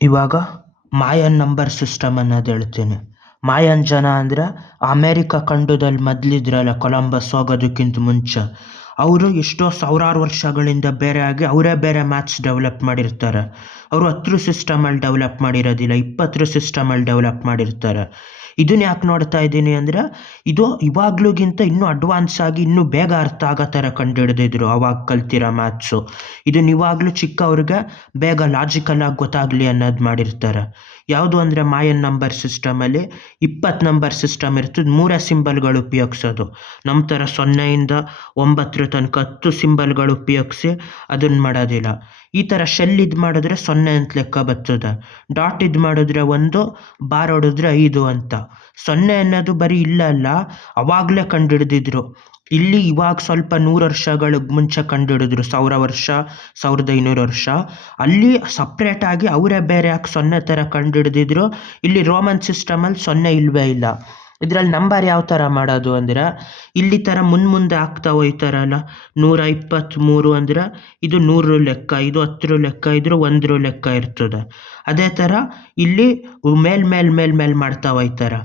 ಇವಾಗ Mayan number system ಅನ್ನೋದು ಹೇಳ್ತೀನಿ. ಮಾಯನ್ ಜನ ಅಂದ್ರೆ ಅಮೇರಿಕಾ ಖಂಡದಲ್ಲಿ ಮೊದಲಿದ್ರಲ್ಲ, ಕೊಲಂಬಸ್ ಹೋಗೋದಕ್ಕಿಂತ ಮುಂಚೆ ಅವರು ಎಷ್ಟೋ ಸಾವಿರಾರು ವರ್ಷಗಳಿಂದ ಬೇರೆ ಆಗಿ ಅವರೇ ಬೇರೆ ಮ್ಯಾಥ್ಸ್ ಡೆವಲಪ್ ಮಾಡಿರ್ತಾರೆ. ಅವರು 10 ಸಿಸ್ಟಮಲ್ಲಿ ಡೆವಲಪ್ ಮಾಡಿರೋದಿಲ್ಲ, 20 ಸಿಸ್ಟಮಲ್ಲಿ ಡೆವಲಪ್ ಮಾಡಿರ್ತಾರೆ. ಇದನ್ನ ಯಾಕೆ ನೋಡ್ತಾ ಇದ್ದೀನಿ ಅಂದರೆ, ಇದು ಇವಾಗ್ಲೂಗಿಂತ ಇನ್ನೂ ಅಡ್ವಾನ್ಸ್ ಆಗಿ ಇನ್ನೂ ಬೇಗ ಅರ್ಥ ಆಗೋ ಥರ ಕಂಡುಹಿಡಿದಿದ್ರು ಅವಾಗ ಕಲ್ತಿರೋ ಮ್ಯಾಥ್ಸು. ಇದನ್ನ ಇವಾಗಲೂ ಚಿಕ್ಕವ್ರಿಗೆ ಬೇಗ ಲಾಜಿಕಲ್ ಆಗಿ ಗೊತ್ತಾಗಲಿ ಅನ್ನೋದು ಮಾಡಿರ್ತಾರೆ. ಯಾವುದು ಅಂದರೆ ಮಾಯನ್ ನಂಬರ್ ಸಿಸ್ಟಮಲ್ಲಿ 20 ನಂಬರ್ ಸಿಸ್ಟಮ್ ಇರ್ತದೆ. 3 ಸಿಂಬಲ್ಗಳು ಉಪಯೋಗಿಸೋದು. ನಮ್ಮ ಥರ 0ಇಂದ 9 ತನಕ 10 ಸಿಂಬಲ್ಗಳು ಉಪಯೋಗಿಸಿ ಅದನ್ನು ಮಾಡೋದಿಲ್ಲ. ಈ ಥರ ಶೆಲ್ ಇದು ಮಾಡಿದ್ರೆ 0 ಅಂತ ಲೆಕ್ಕ ಬರ್ತದೆ. ಡಾಟ್ ಇದು ಮಾಡಿದ್ರೆ 1, ಬಾರ್ ಹೊಡಿದ್ರೆ 5 ಅಂತ. 0 ಅನ್ನೋದು ಬರೀ ಇಲ್ಲಲ್ಲ, ಅವಾಗಲೇ ಕಂಡುಹಿಡಿದಿದ್ರು. ಇಲ್ಲಿ ಇವಾಗ ಸ್ವಲ್ಪ 100 ವರ್ಷಗಳ ಮುಂಚೆ ಕಂಡುಹಿಡಿದ್ರು, 1000 ವರ್ಷ 1500 ವರ್ಷ. ಅಲ್ಲಿ ಸಪ್ರೇಟಾಗಿ ಅವರೇ ಬೇರೆ ಯಾಕೆ 0 ಥರ ಕಂಡುಹಿಡಿದಿದ್ರು. ಇಲ್ಲಿ ರೋಮನ್ ಸಿಸ್ಟಮಲ್ಲಿ 0 ಇಲ್ಲವೇ ಇಲ್ಲ. ಇದರಲ್ಲಿ ನಂಬರ್ ಯಾವ ಥರ ಮಾಡೋದು ಅಂದರೆ, ಇಲ್ಲಿ ಥರ ಮುಂದೆ ಆಗ್ತಾ ಹೋಯ್ತಾರಲ್ಲ, 123 ಅಂದರೆ ಇದು 100 ಲೆಕ್ಕ, ಇದು 10 ಲೆಕ್ಕ, ಇದ್ರ 1 ಲೆಕ್ಕ ಇರ್ತದೆ. ಅದೇ ಥರ ಇಲ್ಲಿ ಮೇಲ್ ಮಾಡ್ತಾ ಹೋಯ್ತಾರೆ.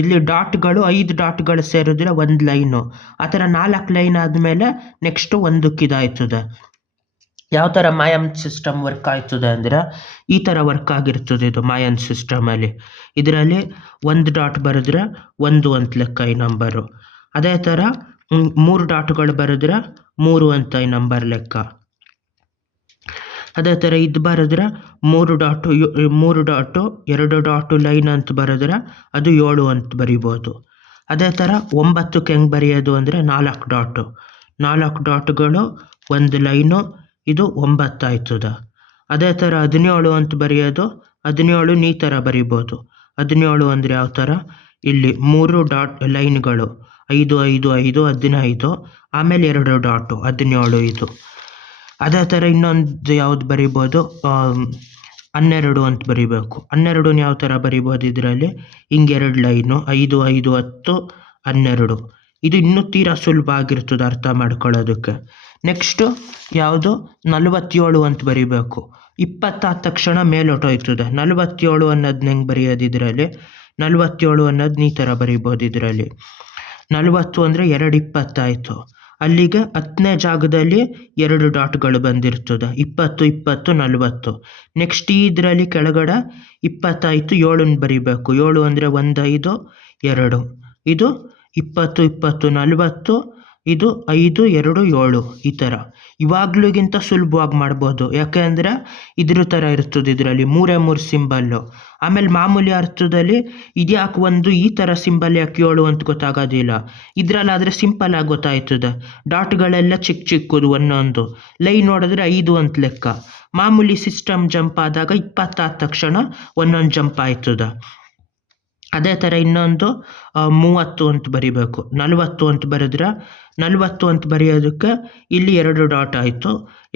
ಇಲ್ಲಿ ಡಾಟ್ಗಳು 5 ಡಾಟ್ಗಳು ಸೇರಿದ್ರೆ 1 ಲೈನು. ಆ ಥರ 4 ಲೈನ್ ಆದಮೇಲೆ ನೆಕ್ಸ್ಟು 1ಕ್ಕೆ ಇದಾಯ್ತದೆ. ಯಾವ ಥರ ಮಾಯನ್ ಸಿಸ್ಟಮ್ ವರ್ಕ್ ಆಯ್ತದೆ ಅಂದರೆ, ಈ ಥರ ವರ್ಕ್ ಆಗಿರ್ತದೆ ಇದು ಮಾಯನ್ ಸಿಸ್ಟಮಲ್ಲಿ. ಇದರಲ್ಲಿ 1 ಡಾಟ್ ಬರೆದ್ರೆ 1 ಅಂತ ಲೆಕ್ಕ ಈ ನಂಬರು. ಅದೇ ಥರ 3 ಡಾಟ್ಗಳು ಬರೆದ್ರೆ 3 ಅಂತ ಈ ನಂಬರ್ ಲೆಕ್ಕ. ಅದೇ ಥರ ಇದು ಬರೆದ್ರೆ 3 ಡಾಟು 2 ಡಾಟು ಲೈನ್ ಅಂತ ಬರೆದ್ರೆ ಅದು 7 ಅಂತ ಬರಿಬೋದು. ಅದೇ ಥರ 9ಕ್ಕೆ ಹೆಂಗೆ ಬರೆಯೋದು ಅಂದರೆ 4 ಡಾಟು 4 ಡಾಟ್ಗಳು 1 ಲೈನು, ಇದು 9 ಆಯ್ತದೆ. ಅದೇ ಥರ 17 ಅಂತ ಬರೆಯೋದು, 17 ಈ ಥರ ಬರಿಬೋದು. 17 ಅಂದರೆ ಯಾವ ಥರ, ಇಲ್ಲಿ 3 ಡಾಟ್ ಲೈನ್ಗಳು 5 5 5 15, ಆಮೇಲೆ 2 ಡಾಟು 17 ಇದು. ಅದೇ ಥರ ಇನ್ನೊಂದು ಯಾವ್ದು ಬರಿಬೋದು, 12 ಅಂತ ಬರಿಬೇಕು. 12 ಯಾವ ಥರ ಬರಿಬೋದು, ಇದರಲ್ಲಿ ಹಿಂಗೆ 2 ಲೈನು 5 5 10 12. ಇದು ಇನ್ನೂ ತೀರಾ ಸುಲಭ ಆಗಿರ್ತದೆ ಅರ್ಥ ಮಾಡ್ಕೊಳ್ಳೋದಕ್ಕೆ. ನೆಕ್ಸ್ಟು ಯಾವುದು 47 ಅಂತ ಬರಿಬೇಕು. 20 ಆದ ತಕ್ಷಣ ಮೇಲೊಟ್ಟೋಯ್ತದೆ. 47 ಅನ್ನೋದನ್ನ ಹೆಂಗೆ ಬರೆಯೋದು ಇದರಲ್ಲಿ, 47 ಅನ್ನೋದನ್ನ ಈ ಥರ ಬರಿಬೋದು. ಇದರಲ್ಲಿ 40 ಅಂದರೆ 2 20 ಆಯಿತು. ಅಲ್ಲಿಗೆ 10ನೇ ಜಾಗದಲ್ಲಿ 2 ಡಾಟ್ಗಳು ಬಂದಿರ್ತದೆ. 20 20 40. ನೆಕ್ಸ್ಟ್ ಇದರಲ್ಲಿ ಕೆಳಗಡೆ 20 ಆಯಿತು, 7ನ ಬರಿಬೇಕು. 7 ಅಂದರೆ 1 5 2. ಇದು 20 20 40, ಇದು 5 2 7. ಈ ಥರ ಇವಾಗ್ಲೂಗಿಂತ ಸುಲಭವಾಗಿ ಮಾಡ್ಬೋದು. ಯಾಕೆ ಅಂದರೆ ಇದ್ರ ಥರ ಇರ್ತದೆ, ಇದರಲ್ಲಿ 3 ಸಿಂಬಲ್ಲು. ಆಮೇಲೆ ಮಾಮೂಲಿ ಅರ್ಥದಲ್ಲಿ ಇದ್ಯಾಕೆ ಒಂದು ಈ ಥರ ಸಿಂಬಲ್ ಯಾಕೆ 7 ಅಂತ ಗೊತ್ತಾಗೋದಿಲ್ಲ. ಇದರಲ್ಲಾದರೆ ಸಿಂಪಲ್ ಆಗಿ ಗೊತ್ತಾಯ್ತದೆ. ಡಾಟ್ಗಳೆಲ್ಲ ಚಿಕ್ಕದು, ಒಂದೊಂದು ಲೈನ್ ನೋಡಿದ್ರೆ 5 ಅಂತ ಲೆಕ್ಕ. ಮಾಮೂಲಿ ಸಿಸ್ಟಮ್ ಜಂಪ್ ಆದಾಗ 20 ಆದ ತಕ್ಷಣ ಒಂದೊಂದು ಜಂಪ್ ಆಯ್ತದೆ. ಅದೇ ಥರ ಇನ್ನೊಂದು 30 ಅಂತ ಬರಿಬೇಕು. 40 ಅಂತ ಬರೆದ್ರೆ 40 ಅಂತ ಬರೆಯೋದಕ್ಕೆ ಇಲ್ಲಿ 2 ಡಾಟ್ ಆಯಿತು.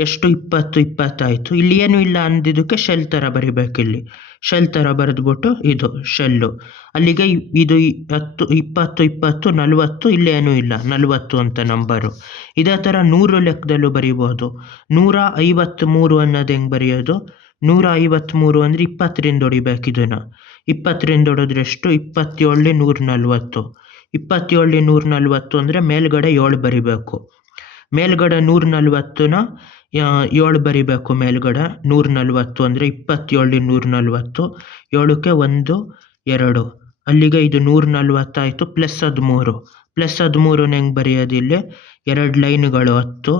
ಎಷ್ಟು 20 20 ಆಯಿತು. ಇಲ್ಲಿ ಏನೂ ಇಲ್ಲ ಅಂದಿದ್ದಕ್ಕೆ ಶೆಲ್ ಥರ ಬರಿಬೇಕು. ಇಲ್ಲಿ ಶೆಲ್ ಥರ ಬರೆದ್ಬಿಟ್ಟು ಇದು ಶೆಲ್ಲು. ಅಲ್ಲಿಗೆ ಇದು 10 20 20 40, ಇಲ್ಲೇನೂ ಇಲ್ಲ 40 ಅಂತ ನಂಬರು. ಇದೇ ಥರ 100 ಲೆಕ್ಕದಲ್ಲೂ ಬರಿಬೋದು. 153 ಅನ್ನೋದು ಹೆಂಗೆ ಬರೆಯೋದು, 153 ಅಂದರೆ 20ರಿಂದ ಹೊಡಿಬೇಕು. ಇದನ್ನು 20ರಿಂದ ಹೊಡೆದ್ರೆ ಎಷ್ಟು, 27 140. 27 140 ಅಂದರೆ ಮೇಲ್ಗಡೆ 7 ಬರಿಬೇಕು. ಮೇಲ್ಗಡೆ 140ನ 7 ಬರಿಬೇಕು. ಮೇಲ್ಗಡೆ 140 ಅಂದರೆ 27 140, 7ಕ್ಕೆ 1 2. ಅಲ್ಲಿಗೆ ಇದು 140 ಆಯಿತು. +13 +13 ಹೆಂಗೆ ಬರೆಯೋದು, ಇಲ್ಲಿ 2 ಲೈನ್ಗಳು 10,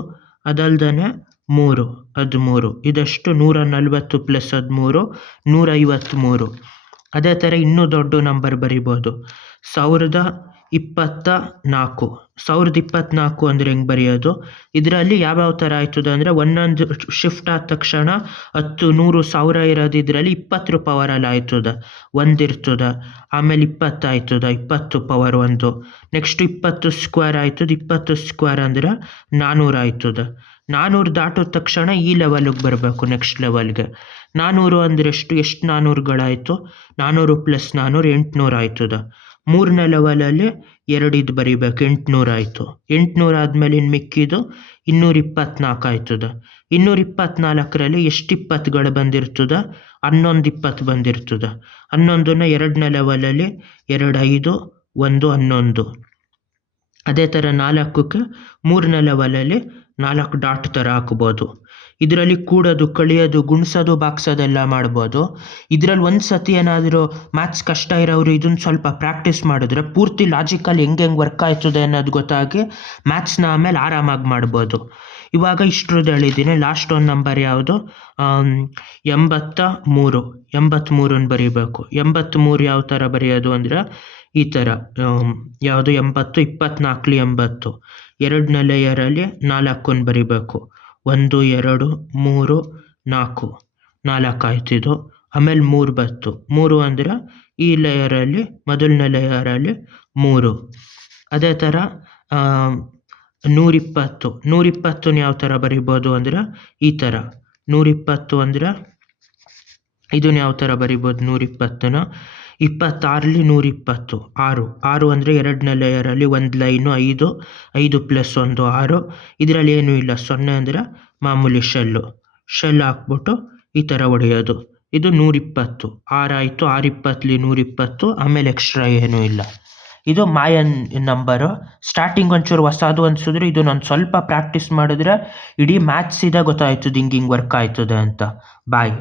ಅದಲ್ದೇ 3 13. ಇದಷ್ಟು 140 +13 153. ಅದೇ ಥರ ಇನ್ನೂ ದೊಡ್ಡ ನಂಬರ್ ಬರಿಬೋದು, 1024. 1024 ಅಂದರೆ ಹೆಂಗೆ ಬರೆಯೋದು, ಇದರಲ್ಲಿ ಯಾವ್ಯಾವ ಥರ ಆಯ್ತದೆ ಅಂದರೆ, ಒಂದೊಂದು ಶಿಫ್ಟ್ ಆದ ತಕ್ಷಣ 10 100 1000 ಇರೋದು ಇದರಲ್ಲಿ 20 ಪವರಲ್ಲಿ ಆಯ್ತದೆ. 1 ಇರ್ತದೆ, ಆಮೇಲೆ 20 ಆಯ್ತದೆ, 20 ಪವರ್ 1. ನೆಕ್ಸ್ಟ್ 20 ಸ್ಕ್ವೇರ್ ಆಯ್ತದೆ. 20 ಸ್ಕ್ವೇರ್ ಅಂದರೆ 400 ಆಯ್ತದೆ. 400 ದಾಟಿದ ತಕ್ಷಣ ಈ ಲೆವೆಲ್ಗೆ ಬರಬೇಕು, ನೆಕ್ಸ್ಟ್ ಲೆವೆಲ್ಗೆ. 400 ಅಂದರೆ ಎಷ್ಟು 400ಗಳಾಯಿತು, 400 + 400 800 ಆಯ್ತದೆ. 3ನೇ ಲೆವೆಲಲ್ಲಿ 2 ಇದು ಬರೀಬೇಕು 800 ಆಯಿತು. 800 ಆದಮೇಲೆ ಇನ್ನು ಮಿಕ್ಕಿದ್ದು 224 ಆಯ್ತದೆ. 224ರಲ್ಲಿ ಎಷ್ಟು 20ಗಳು ಬಂದಿರ್ತದೆ? 11 20 ಬಂದಿರ್ತದೆ. 11ನ 2ನೇ ಲೆವೆಲಲ್ಲಿ 2 5 1 11. ಅದೇ ಥರ 4ಕ್ಕೆ 3ನೇ ಲೆವೆಲಲ್ಲಿ 4 ಡಾಟ್ ಥರ ಹಾಕ್ಬೋದು. ಇದರಲ್ಲಿ ಕೂಡೋದು, ಕಳಿಯೋದು, ಗುಣಿಸೋದು, ಬಾಗ್ಸೋದೆಲ್ಲ ಮಾಡ್ಬೋದು. ಇದರಲ್ಲಿ ಒಂದು ಸತಿ ಏನಾದರೂ ಮ್ಯಾಥ್ಸ್ ಕಷ್ಟ ಇರೋರು ಇದನ್ನು ಸ್ವಲ್ಪ ಪ್ರಾಕ್ಟೀಸ್ ಮಾಡಿದ್ರೆ ಪೂರ್ತಿ ಲಾಜಿಕಲ್ ಹೆಂಗೆ ವರ್ಕ್ ಆಯ್ತದೆ ಅನ್ನೋದು ಗೊತ್ತಾಗಿ ಮ್ಯಾಥ್ಸ್ನ ಆಮೇಲೆ ಆರಾಮಾಗಿ ಮಾಡ್ಬೋದು. ಇವಾಗ ಇಷ್ಟರದ್ದು ಹೇಳಿದ್ದೀನಿ. ಲಾಸ್ಟ್ ಒಂದು ನಂಬರ್ ಯಾವುದು? 83. 83ನ್ನು ಬರೀಬೇಕು. 83 ಯಾವ ಥರ ಬರೆಯೋದು ಅಂದರೆ ಈ ಥರ. ಯಾವುದು 80 24 80. 2ನೇ ಲೇಯರಲ್ಲಿ 4ನ್ನು ಬರೀಬೇಕು. 1 2 3 4 4 ಆಯ್ತಿದು. ಆಮೇಲೆ 3 ಬಂತು. 3 ಅಂದರೆ ಈ ಲೇಯರಲ್ಲಿ ಮೊದಲನೇ ಲೇಯರಲ್ಲಿ 3. ಅದೇ ಥರ 120. 120ನ ಯಾವ ಥರ ಬರಿಬೋದು ಅಂದರೆ ಈ ಥರ. 120 ಅಂದರೆ ಇದನ್ನ ಯಾವ ಥರ ಬರಿಬೋದು? 120ನ 26ರಲ್ಲಿ 120 6 ಅಂದರೆ 2ನೇ ಲೇಯರಲ್ಲಿ ಒಂದು ಲೈನು 5 5 + 1 6. ಇದರಲ್ಲಿ ಏನೂ ಇಲ್ಲ. 0 ಅಂದರೆ ಮಾಮೂಲಿ ಶೆಲ್ ಹಾಕ್ಬಿಟ್ಟು ಈ ಥರ ಹೊಡೆಯೋದು. ಇದು 120. 6 ಆಯಿತು. 6 20ಲಿ 120. ಆಮೇಲೆ ಎಕ್ಸ್ಟ್ರಾ ಏನೂ ಇಲ್ಲ. ಇದು ಮಾಯನ್ ನಂಬರು. ಸ್ಟಾರ್ಟಿಂಗ್ ಒಂಚೂರು ಹೊಸದು ಅನಿಸಿದ್ರೆ ಇದು ನಾನು ಸ್ವಲ್ಪ ಪ್ರಾಕ್ಟೀಸ್ ಮಾಡಿದ್ರೆ ಇಡೀ ಮ್ಯಾಥ್ಸ್ ಇದೆ ಗೊತ್ತಾಯ್ತದೆ ಹಿಂಗೆ ವರ್ಕ್ ಆಯ್ತದೆ ಅಂತ. ಬಾಯ್.